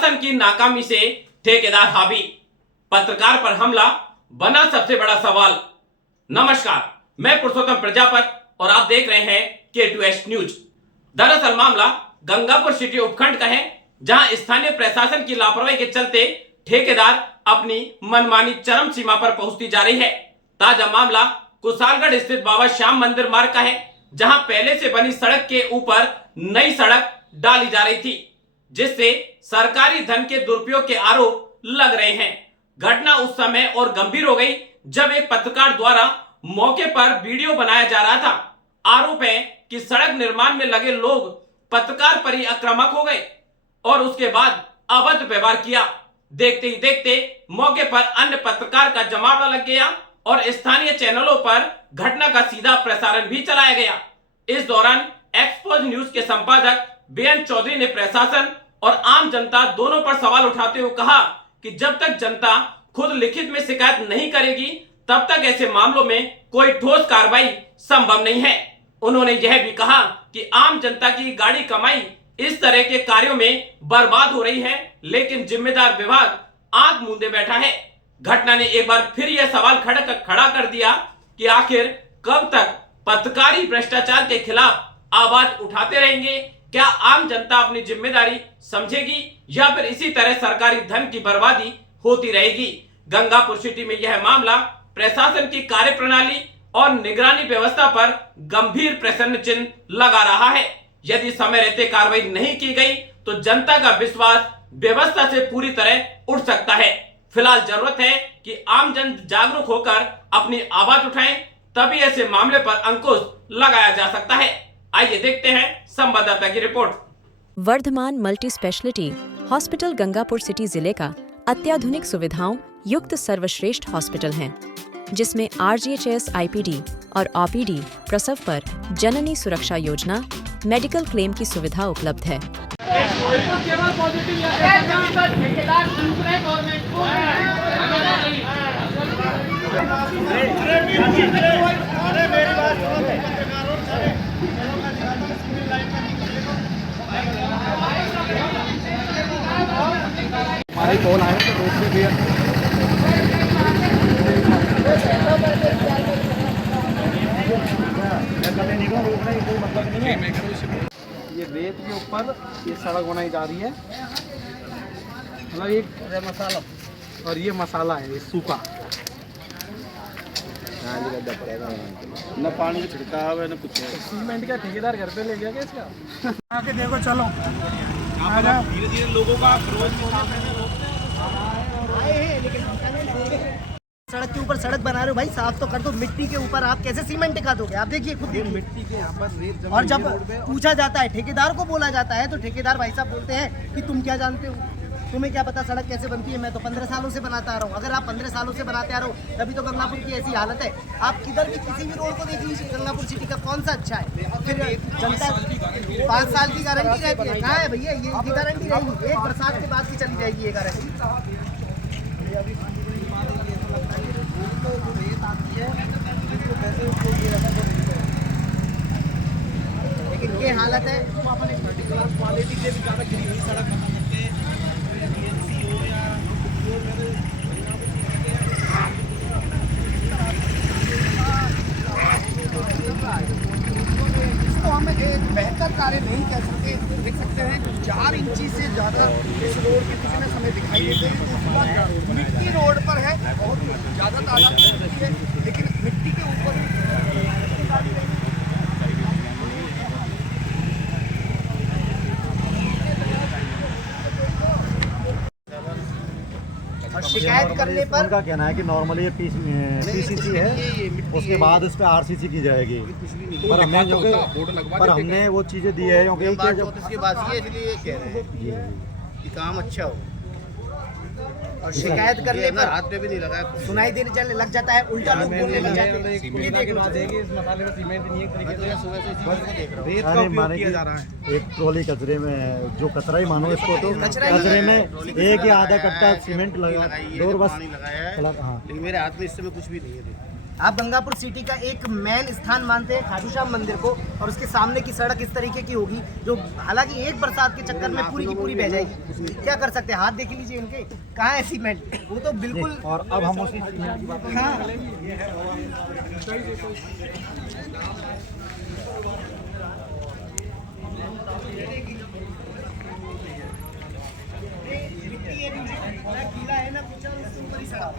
प्रशासन की नाकामी से ठेकेदार हावी, पत्रकार पर हमला बना सबसे बड़ा सवाल। नमस्कार, मैं पुरुषोत्तम प्रजापत और आप देख रहे हैं K2S न्यूज। दरअसल मामला गंगापुर सिटी उपखंड का है, जहां स्थानीय प्रशासन की लापरवाही के चलते ठेकेदार अपनी मनमानी चरम सीमा पर पहुंचती जा रही है। ताजा मामला कुशालगढ़ स्थित बाबा श्याम मंदिर मार्ग का है, जहां पहले से बनी सड़क के ऊपर नई सड़क डाली जा रही थी, जिससे सरकारी धन के दुरुपयोग के आरोप लग रहे हैं। घटना उस समय और गंभीर हो गई जब एक पत्रकार द्वारा मौके पर वीडियो बनाया जा रहा था। आरोप है कि सड़क निर्माण में लगे लोग पत्रकार पर ही आक्रामक हो गए और उसके बाद अभद्र व्यवहार किया। देखते ही देखते मौके पर अन्य पत्रकार का जमावड़ा लग गया और स्थानीय चैनलों पर घटना का सीधा प्रसारण भी चलाया गया। इस दौरान एक्सपोज न्यूज के संपादक बेअन चौधरी ने प्रशासन और आम जनता दोनों पर सवाल उठाते हुए कहा कि जब तक जनता खुद लिखित में शिकायत नहीं करेगी, तब तक ऐसे मामलों में कोई ठोस कार्रवाई संभव नहीं है। उन्होंने यह भी कहा कि आम जनता की गाड़ी कमाई इस तरह के कार्यों में बर्बाद हो रही है, लेकिन जिम्मेदार विभाग आंख मूंदे बैठा है। घटना ने एक बार फिर यह सवाल खड़ा कर दिया कि आखिर कब तक पत्रकारी भ्रष्टाचार के खिलाफ आवाज उठाते रहेंगे। क्या आम जनता अपनी जिम्मेदारी समझेगी या फिर इसी तरह सरकारी धन की बर्बादी होती रहेगी। गंगापुर सिटी में यह मामला प्रशासन की कार्यप्रणाली और निगरानी व्यवस्था पर गंभीर प्रश्न चिन्ह लगा रहा है। यदि समय रहते कार्रवाई नहीं की गई तो जनता का विश्वास व्यवस्था से पूरी तरह उठ सकता है। फिलहाल जरूरत है कि आम जन जागरूक होकर अपनी आवाज उठाएं, तभी ऐसे मामले पर अंकुश लगाया जा सकता है। आइए देखते हैं संवाददाता की report. Vardhman multi speciality hospital Gangapur city जिले का अत्याधुनिक सुविधाओं युक्त सर्वश्रेष्ठ हॉस्पिटल है, जिसमें RGHS IPD और OPD प्रसव पर जननी सुरक्षा योजना, मेडिकल क्लेम की सुविधा उपलब्ध है। हमारे कॉल आए तो रोक भी कोई मतलब नहीं है। ये रेत के ऊपर ये सड़क बनाई जा रही है, मतलब एक मसाला और ये मसाला है, ये सूखा न पानी छिड़का हुआ न कुछ। सीमेंट का ठेकेदार घर पे ले गया क्या इसका? आके देखो, चलो धीरे धीरे लोगों का सड़क के ऊपर सड़क बना रहे हो भाई, साफ तो कर दो। मिट्टी के ऊपर आप कैसे सीमेंट टिका दोगे? आप देखिए खुद देखिए। मिट्टी के यहाँ पर रेत जमा। और जब पूछा जाता है, ठेकेदार को बोला जाता है, तो ठेकेदार भाई साहब बोलते हैं कि तुम क्या जानते हो, तुम्हें क्या पता सड़क कैसे बनती है? मैं तो 15 सालों से बनाता आ रहा हूँ। अगर आप 15 सालों से बनाते आ रहे हो तभी तो गंगापुर की ऐसी हालत है। आप किधर भी किसी भी रोड को देख लीजिए, गंगापुर सिटी का कौन सा अच्छा है? फिर जनता 5 साल की गारंटी रहती है। कहाँ है भैया ये गारंटी रहेगी? एक बरसात के बाद भी चली जाएगी ये गारंटी। लेकिन ये हालत है। क्वालिटी से भी ज़्यादा गिरी हुई सड़क बना सकते हैं। इसको हम एक बेहतर कार्य नहीं कह सकते। देख सकते हैं 4 इंची से ज़्यादा इस रोड की थिकनेस हमें दिखाई देती है। मिट्टी रोड पर है और ज़्यादा तादाद है, लेकिन मिट्टी के ऊपर और शिकायत करने पर उनका कहना है कि नॉर्मली ये PCC है, उसके बाद उस पर RCC की जाएगी। पर हमने वो चीज़ें दी है क्योंकि इसकी बात ये इसलिए ये कह रहे हैं कि काम अच्छा हो। और शिकायत करने पर हाथ पे भी नहीं लगा, सुनाई देने चलने लग जाता है, उल्टा लोग बोलने लग जाते हैं। ये देख लो, इस मसाले में सीमेंट नहीं है, एक तरीके से सुबह से देख रहा हूं रेत का अरे उपयोग माने किया कि जा रहा है। एक ट्रॉली कचरे में, जो कचरा ही मानो इसको, तो कचरे में एक या आधा कट्टा सीमेंट लगा दो बस। हाँ, लेकिन मेरे हाथ में इस समय कुछ भी नहीं है। आप गंगापुर सिटी का एक मेन स्थान मानते हैं खाटू श्याम मंदिर को, और उसके सामने की सड़क इस तरीके की होगी जो हालांकि एक बरसात के चक्कर में पूरी की पूरी बह जाएगी। क्या कर सकते हैं, हाथ देख लीजिए इनके, कहाँ है सीमेंट, वो तो बिल्कुल। और अब हम उसी हाँ है ना कुछ, उसके ऊपर ही सड़ा।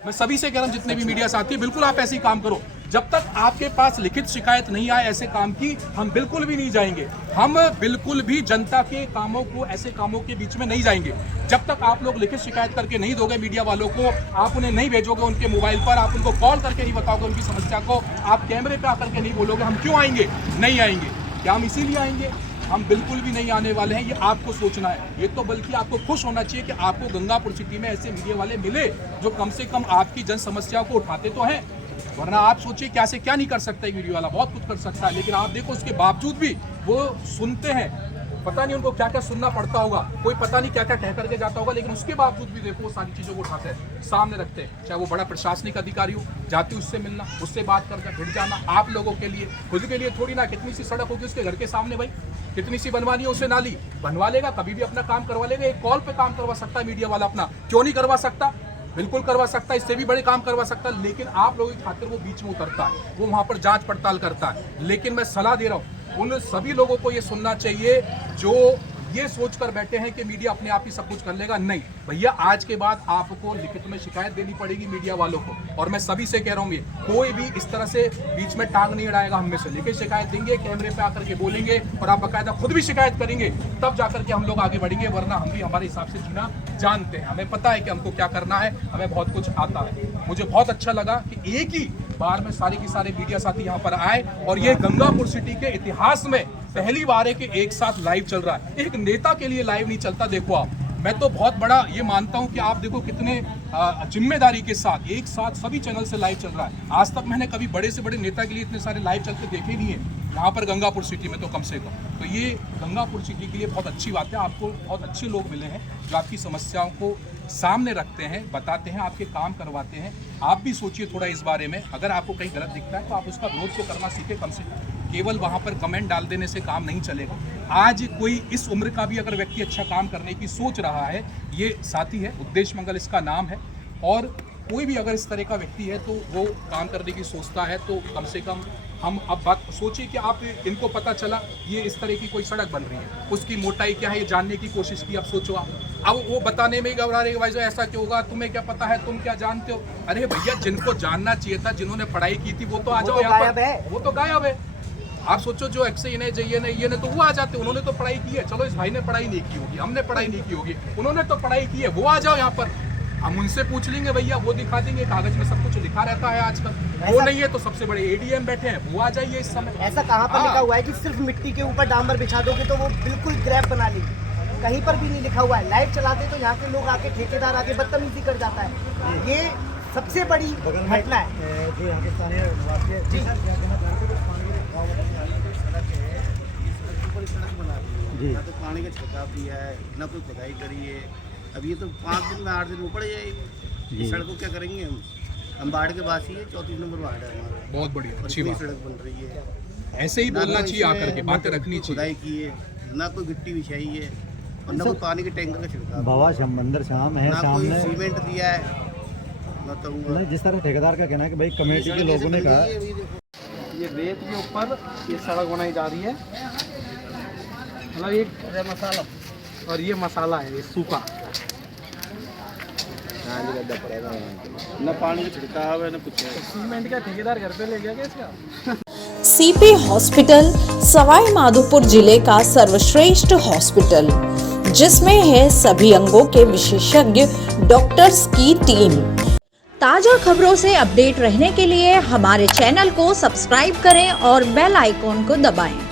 मैं सभी से कह रहा हूं, जितने भी मीडिया साथी, बिल्कुल आप ऐसे ही काम करो। जब तक आपके पास लिखित शिकायत नहीं आए ऐसे काम की, हम बिल्कुल भी नहीं जाएंगे। हम बिल्कुल भी जनता के कामों को, ऐसे कामों के बीच में नहीं जाएंगे। जब तक आप लोग लिखित शिकायत करके नहीं दोगे मीडिया वालों को, आप उन्हें नहीं भेजोगे उनके मोबाइल पर, आप उनको कॉल करके नहीं बताओगे उनकी समस्या को, आप कैमरे पे आकर के नहीं बोलोगे, हम क्यों आएंगे? नहीं आएंगे। क्या हम इसीलिए आएंगे? हम बिल्कुल भी नहीं आने वाले हैं, ये आपको सोचना है। ये तो बल्कि आपको खुश होना चाहिए कि आपको गंगापुर सिटी में ऐसे मीडिया वाले मिले जो कम से कम आपकी जन समस्या को उठाते तो हैं। वरना आप सोचिए कैसे क्या नहीं कर सकता है मीडिया वाला, बहुत कुछ कर सकता है, लेकिन आप देखो उसके बावजूद भी वो सुनते हैं। पता नहीं उनको क्या क्या सुनना पड़ता होगा, कोई पता नहीं क्या क्या कह करके जाता होगा, लेकिन उसके बावजूद भी देखो वो सारी चीज़ों को उठाते हैं, सामने रखते हैं। चाहे वो बड़ा प्रशासनिक अधिकारी हो, जाते उससे मिलना, उससे बात करके फिर जाना। आप लोगों के लिए, खुद के लिए थोड़ी ना, कितनी सी सड़क होगी उसके घर के सामने भाई, कितनी सी बनवानी है उसे, नाली बनवा लेगा, कभी भी अपना काम करवा लेगा। एक कॉल पे काम करवा सकता है मीडिया वाला अपना, क्यों नहीं करवा सकता? बिल्कुल करवा सकता है, इससे भी बड़े काम करवा सकता है। लेकिन आप लोगों की खातिर वो बीच में उतरता है, वो वहां पर जांच पड़ताल करता है। लेकिन मैं सलाह दे रहा हूँ, उन सभी लोगों को ये सुनना चाहिए जो ये सोचकर बैठे हैं कि मीडिया अपने आप ही सब कुछ कर लेगा। नहीं भैया, आज के बाद आपको लिखित में शिकायत देनी पड़ेगी मीडिया वालों को। और मैं सभी से कह रहा हूँ, ये कोई भी इस तरह से बीच में टांग नहीं अड़ाएगा। हम में से लिखित शिकायत देंगे, कैमरे पे आकर के बोलेंगे, और आप बाकायदा खुद भी शिकायत करेंगे, तब जाकर के हम लोग आगे बढ़ेंगे। वरना हम भी हमारे हिसाब से जीना जानते हैं, हमें पता है कि हमको क्या करना है, हमें बहुत कुछ आता है। मुझे बहुत अच्छा लगा कि एक ही बार में सारे के सारे मीडिया साथी यहाँ पर आए, और ये गंगापुर सिटी के इतिहास में पहली बार है कि एक साथ लाइव चल रहा है। एक नेता के लिए लाइव नहीं चलता। देखो आप, मैं तो बहुत बड़ा ये मानता हूं कि आप देखो कितने जिम्मेदारी के साथ एक साथ सभी चैनल से लाइव चल रहा है। आज तक मैंने कभी बड़े से बड़े नेता के लिए इतने सारे लाइव चलते देखे नहीं है यहाँ पर गंगापुर सिटी में, तो कम से कम। तो ये गंगापुर सिटी के लिए बहुत अच्छी बात है। आपको बहुत अच्छे लोग मिले हैं जो आपकी समस्याओं को सामने रखते हैं, बताते हैं, आपके काम करवाते हैं। आप भी सोचिए थोड़ा इस बारे में। अगर आपको कहीं गलत दिखता है तो आप उसका विरोध तो करना सीखे कम से कम। केवल वहाँ पर कमेंट डाल देने से काम नहीं चलेगा। आज कोई इस उम्र का भी अगर व्यक्ति अच्छा काम करने की सोच रहा है, ये साथी है, उद्देश्य मंगल इसका नाम है, और कोई भी अगर इस तरह का व्यक्ति है तो वो काम करने की सोचता है, तो कम से कम हम अब बात सोचिए कि आप इनको पता चला ये इस तरह की कोई सड़क बन रही है, उसकी मोटाई क्या है ये जानने की कोशिश की। अब सोचो आप, अब वो बताने में ही घबरा रहे भाई जो ऐसा क्यों होगा, तुम्हें क्या पता है, तुम क्या जानते हो। अरे भैया, जिनको जानना चाहिए था, जिन्होंने पढ़ाई की थी, वो तो आ जाओ यहाँ पर, वो तो गायब है। आप सोचो जो एक्से ने ये ने तो वो आ जाते, उन्होंने तो पढ़ाई की है। चलो इस भाई ने पढ़ाई नहीं की होगी, हमने पढ़ाई नहीं की होगी, उन्होंने तो पढ़ाई की है, वो आ जाओ यहाँ पर, हम उनसे पूछ लेंगे भैया, वो दिखा देंगे, कागज में सब कुछ लिखा रहता है आजकल। वो नहीं है तो सबसे बड़े एडीएम बैठे हैं, वो आ जाइए इस समय। ऐसा कहाँ पर लिखा हुआ है कि सिर्फ मिट्टी के ऊपर डामर बिछा दोगे तो वो बिल्कुल ग्रैब बना लेगी? कहीं पर भी नहीं लिखा हुआ है। लाइव चलाते तो यहाँ के लोग आके, ठेकेदार आके बदतमीजी कर जाता है। ये सबसे बड़ी घटना है। जो यहाँ के स्थानीय निवासी है, जी जी, ना तो पानी का छिड़काव दिया है, ना कोई खुदाई करी है। अब ये तो 5 दिन में 8 दिन में पड़ जाएगी। सड़क को क्या करेंगे हम बाढ़ के पास ही है, 34 नंबर वार्ड है हमारा। बहुत बढ़िया, अच्छी बात। सड़क बन रही है, ऐसे ही बोलना चाहिए आकर के, बातें रखनी चाहिए। खुदाई की है, ना कोई गिट्टी बिछाई है, और ना कोई पानी के टैंकर का छिड़काव, बाबा मंदिर शाम है, ना कोई सामने सीमेंट दिया है। नहीं, जिस तरह ठेकेदार का कहना है कि भाई कमेटी के लोगों ने कहा, ये रेत के ऊपर ये सड़क बनाई जा रही है, मतलब एक मसाला, और ये मसाला है, ये सूखा। ना पानी का छिड़काव है, ना कुछ है। सीमेंट का ठेकेदार घर पे ले गया क्या इसका? सीपी हॉस्पिटल सवाई माधोपुर जिले का सर्वश्रेष्ठ हॉस्पिटल, जिसमें है सभी अंगों के विशेषज्ञ डॉक्टर्स की टीम। ताजा खबरों से अपडेट रहने के लिए हमारे चैनल को सब्सक्राइब करें और बेल आइकॉन को दबाएं।